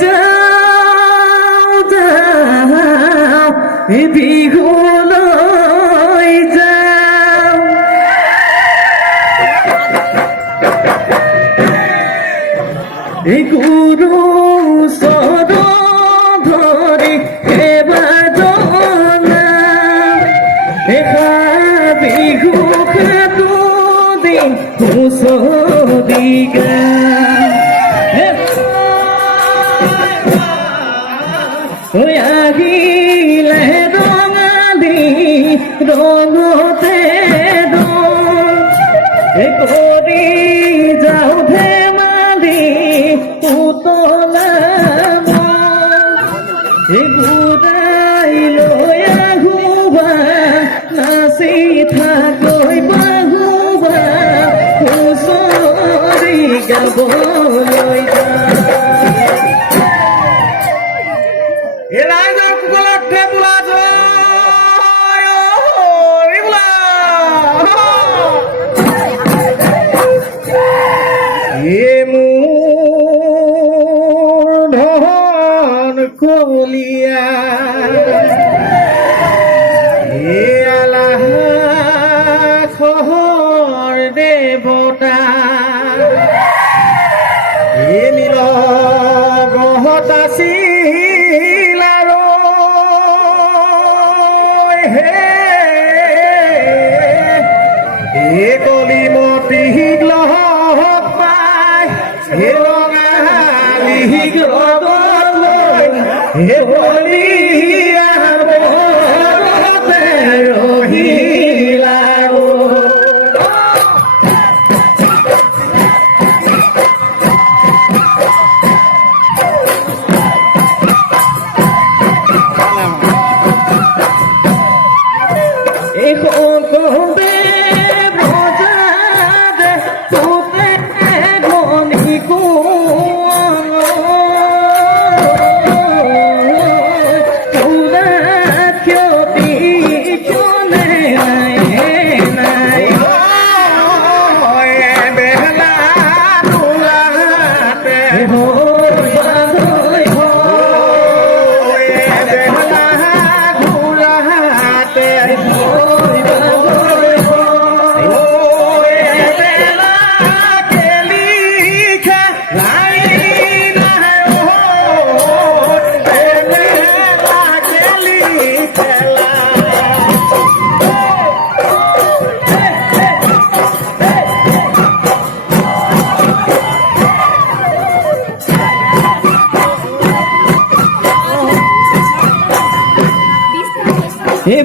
যাও যাও বিহুলৈ যাও গুৰু চৰণ ধৰি সেৱা জনাম বিহু খাটো দিন হুঁচৰি গাম আহিলে ৰঙালী ৰঙতে কৰি যাওঁ ধেমালি পুতলা বুঢ়াই লৈ আহুবা নাচি থাকৈ বাহুবা হুঁচৰি গাবলৈ কলিয়া খহৰ দেৱতা মিল গহত আছিল আৰু কলিমতি গ্ৰহ পায় ৰঙালী হে বলিয়া বলতে রহিলা এখন কবে বজারে তোতে মনি কো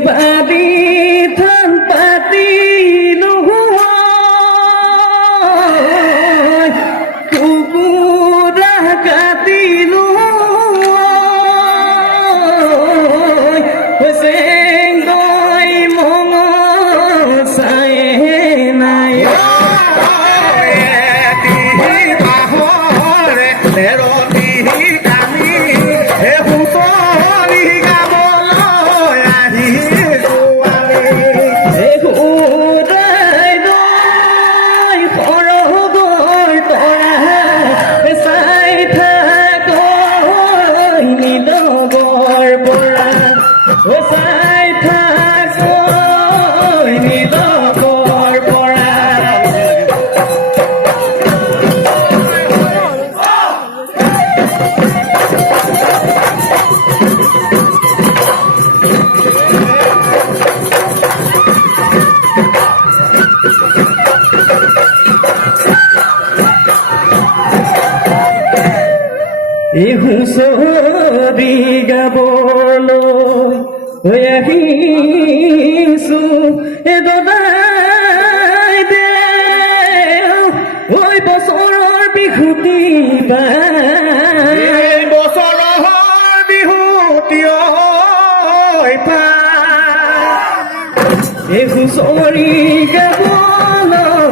বাড়ি ধান পাতি কুকুরা কাটিল চেংগৈ মঙ চাই নাই হুঁচৰি গাবলৈ আহিছো দদাই দে ঐ বছৰৰ বিহুতি বছৰৰ বিহুতি হুঁচৰি গাবলৈ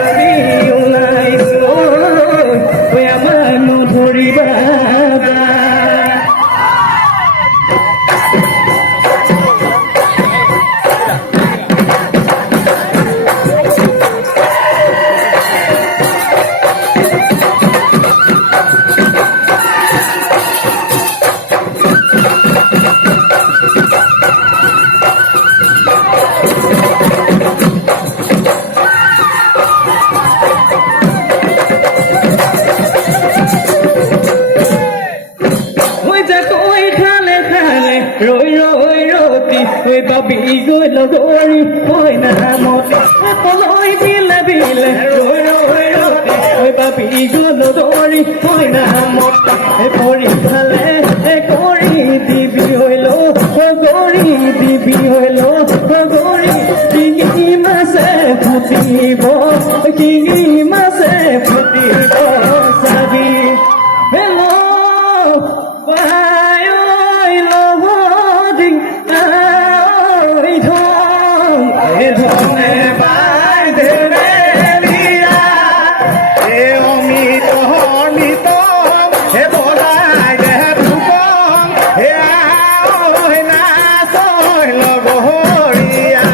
আমি ওলাইছো আমাৰ নধৰিবা হয় না মতা পরীক্ষালে করি দিবি হইল গরি দিবি হইল গরি চিংড়ি মাছে ফুটিব চিংড়ি মাছে ফুটিব চাবি হেল্ল' বাই ঐ লগদিং আই ধং ধনে বাই ধেনে লিয়া এ অমিত অমিত হে বলাই দে ফুকং হে আই নাচই লগহৰিয়া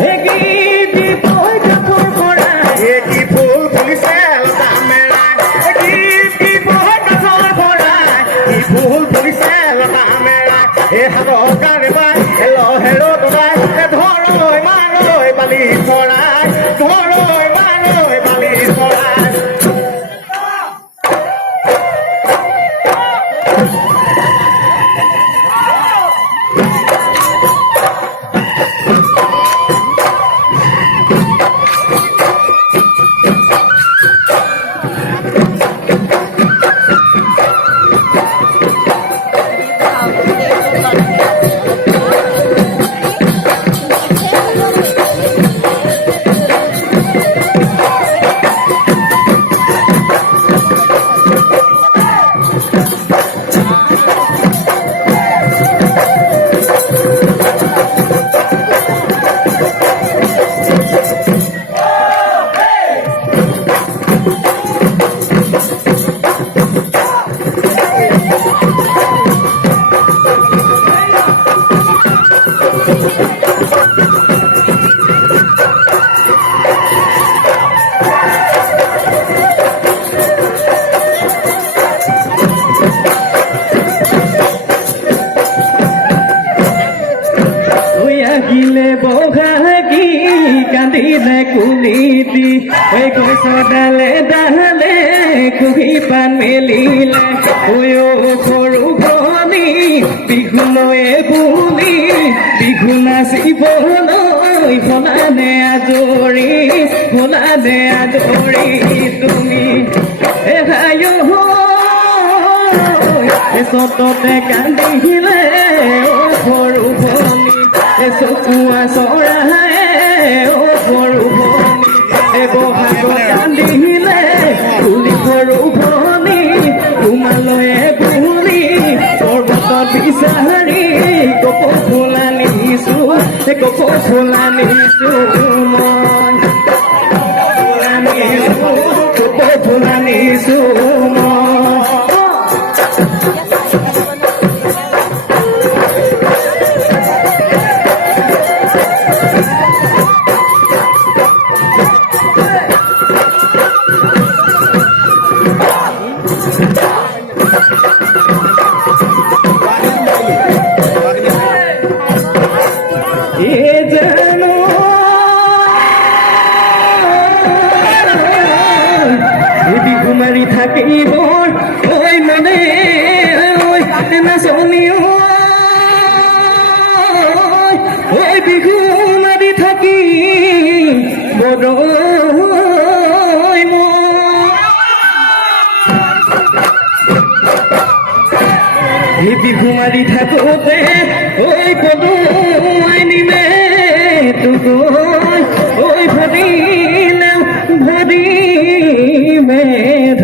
হে গীতি পৈ কাপোৰ পৰা হে কি ফুল ফুলিছে লতা মেলা গীতি পৈ কাপোৰ পৰা কি ফুল ফুলিছে লতা মেলা হে হাতৰ গানে বাই হেলো হেলো তোমাই ধৰৈ মাৰৈ বালি চৰাই ধৰৈ মাৰৈ বালি চৰাই গিলে বহাগি কান্দিলে কুলিতি ওই কৈছ ডালে ডালে কুহি পান মেলিলে ওই সৰু ভনী বিহু লয়ে বুলি বিহু নাচিবলৈ ফলানে আজৰি তুমি এহায় চততে কান্দিলে সৰু ভনী চকুয়া চৰাই সৰু ভনী বহাগত কান্দিলে তুলি সৰু ভনী তোমালৈ বুলি পৰ্বতত বিচাৰি কপৌ ফুলা নিছো মই কপৌ ফুলা নিছো মই বিহুমারি থাকিব ওই মানে ওই নাচনি ওই বিহুমারি থাকি বড় বিহুমারি থাকোতে ওই পদুয়াই নিমে তুগৈ ওই ভরি মেধ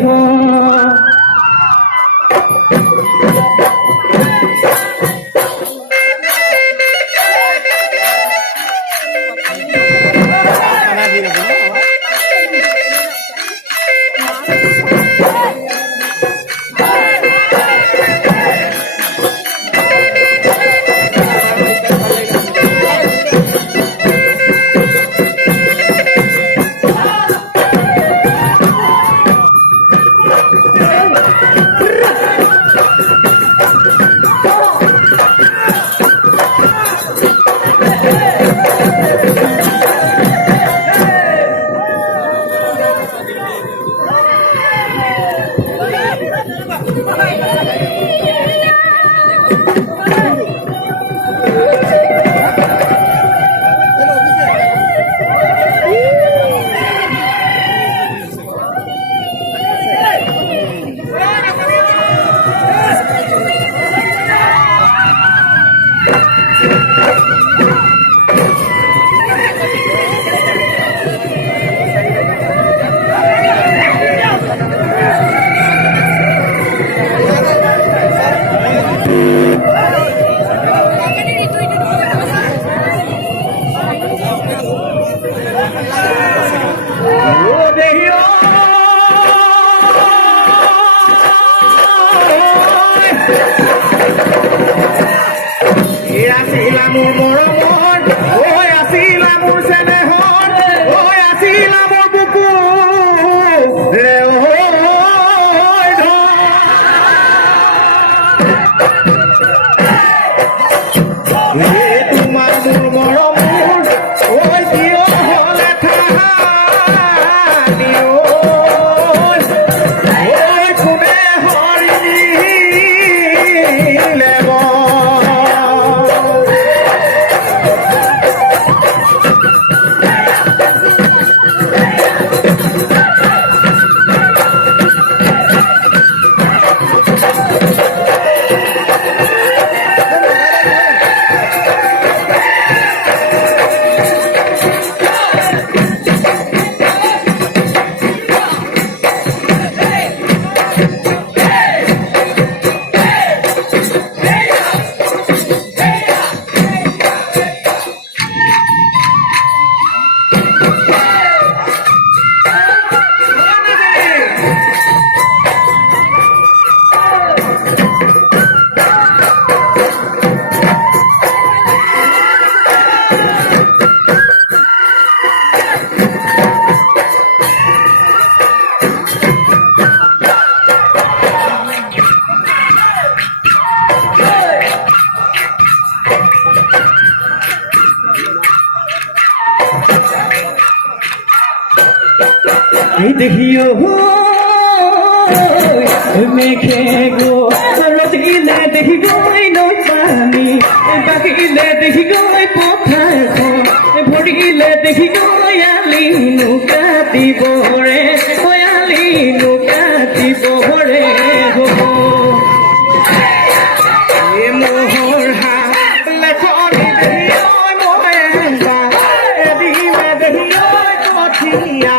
মোৰ মৰমৰ ঐ আছিলা মোৰ চেনেহৰ ঐ আছিলা মোৰ বুকু ৰে ঐ তোমাৰ মোৰ মৰমৰ ঐ কিয় হলে ঠাহানি ঐ কোনে হৰিলে দেখিও মেঘে গো ৰজিলে দেখি গৈ নৈ পানী বাকিলে দেখি গৈ পথাৰখন ভৰিলে দেখি গৈ আলিনো কাটিবৰে আলিনো কাটিবৰে মোহৰ হাত লেখনি দেখি মই এদিনে দেখি কঠিয়া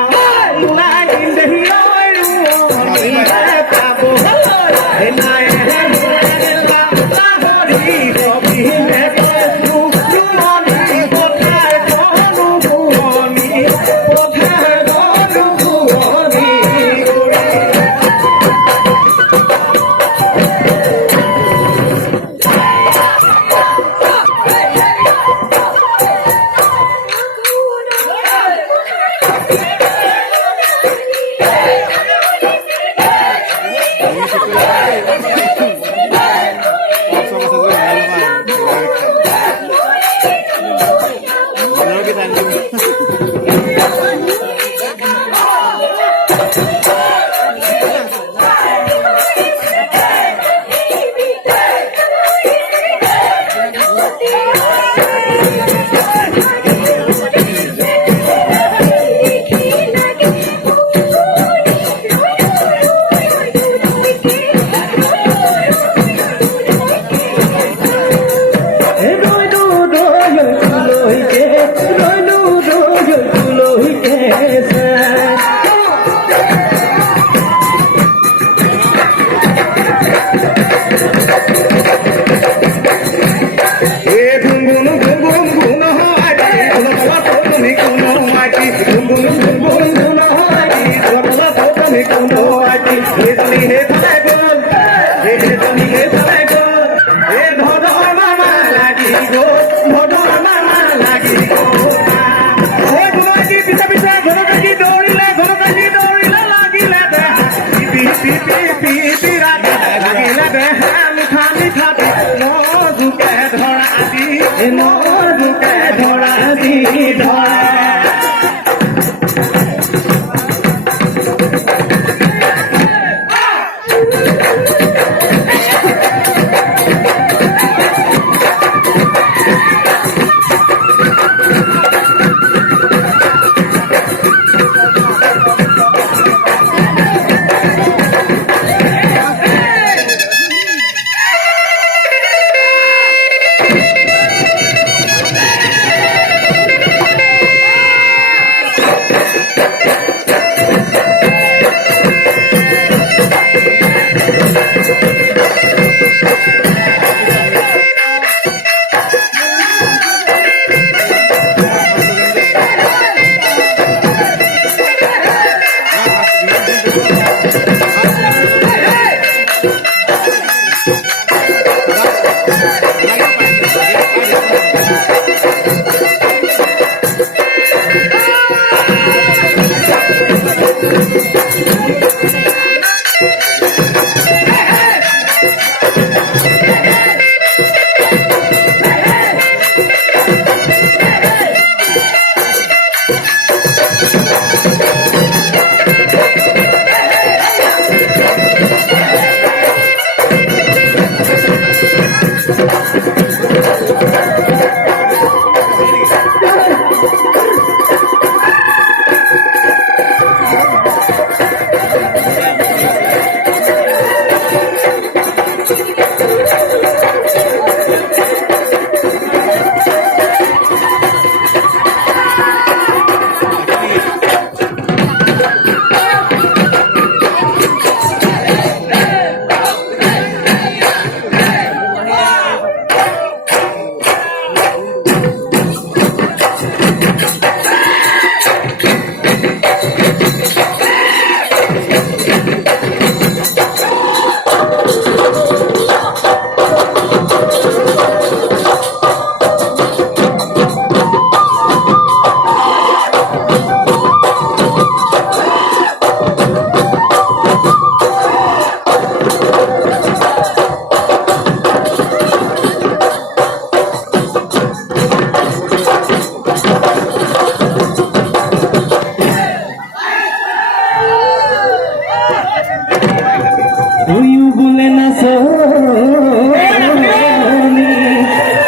তুইও বলে না সোনি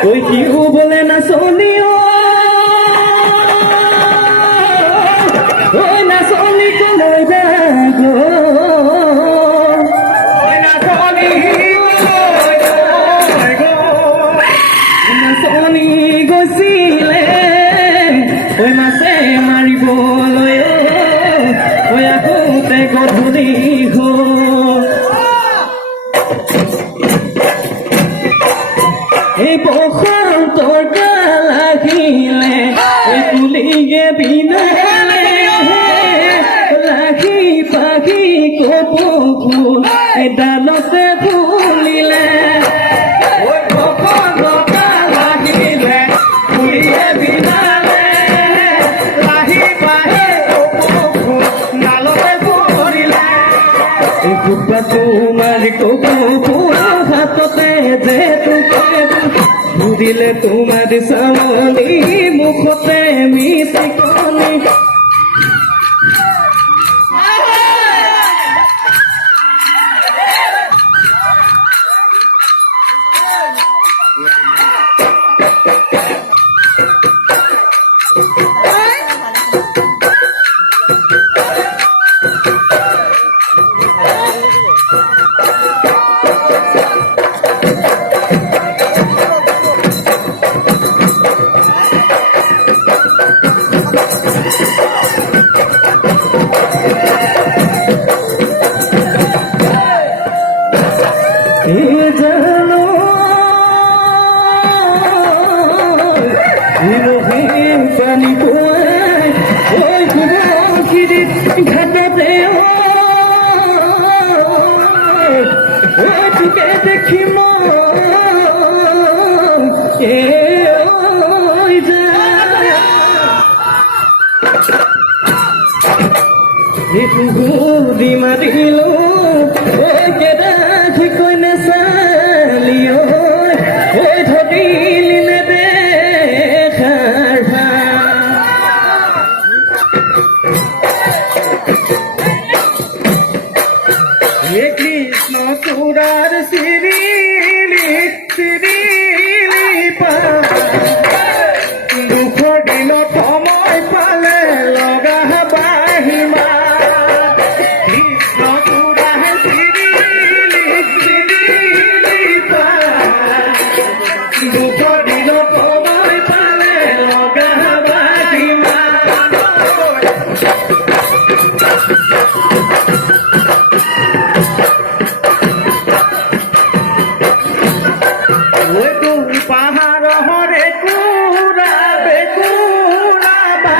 তুই কিও বলে না সোনি ওই না সোনি কোলে যাগো ওই না সোনি না সোনি গছিলে ওই মাছে মাৰিবলৈ ওই আগতে গধূলি হ'ল এই বসন্তৰ কাল আহিলে এই কুলিয়ে বিনালে লাখি পাখি কপৌ ফুল এই ডালতে ফুলিলে ওই বসন্তৰ কাল আহিলে কুলিয়ে বিনালে লাহি পাহি কপৌ ফুল ডালতে ফুলিলে এই ফুটপাত তোমাৰ কপৌ ফুল হাততে যে সুধিলে তোমাৰ চাৱনি মুখতে মিচিকনি জানো পানী পোৱাই ওই কুমখিৰিত ঘাটতে ওই তোকে দেখি মই ঘূৰি মাৰিলো কেৰা ঠিকৈ নেচালি ঐ ধৰিলি নেদেখাৰ হে কৃষ্ণ চূড়াৰ চিৰিলি চিৰিলি পা দুখৰ দিনত সময় পালে লগা বাহিমা কৃষ্ণ চূড়াৰ চিৰিলি চিৰিলি পা দুখৰ দিনত সময় পালে লগা বাহিমা ওই তুই পাহাড় হরে কুড়াবে কুড়াবা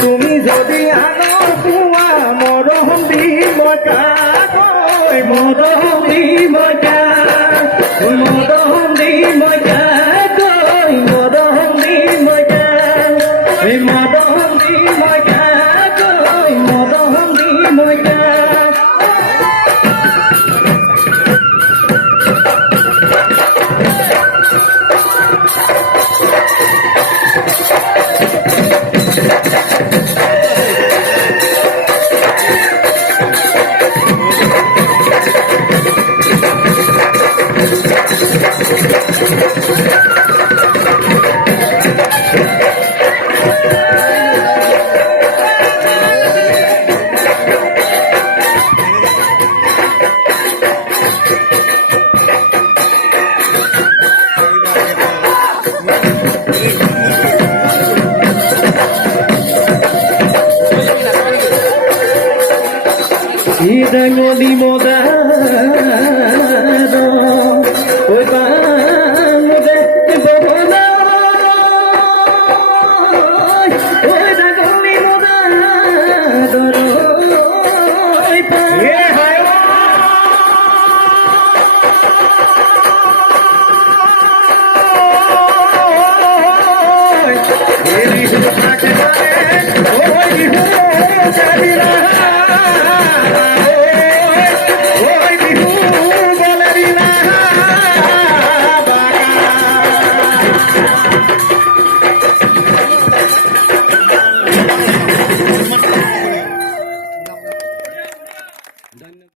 তুমি যদি আনো পুয়া মরম দিমকা মদম দি মজা মদম দি মজা কই মদম দি মজা এই মদম দি মজা কই মদম দি মজা ডাঙলি মদার ওই পানুদে বহনা ওই ডাঙলি মদার ধন্যবাদ।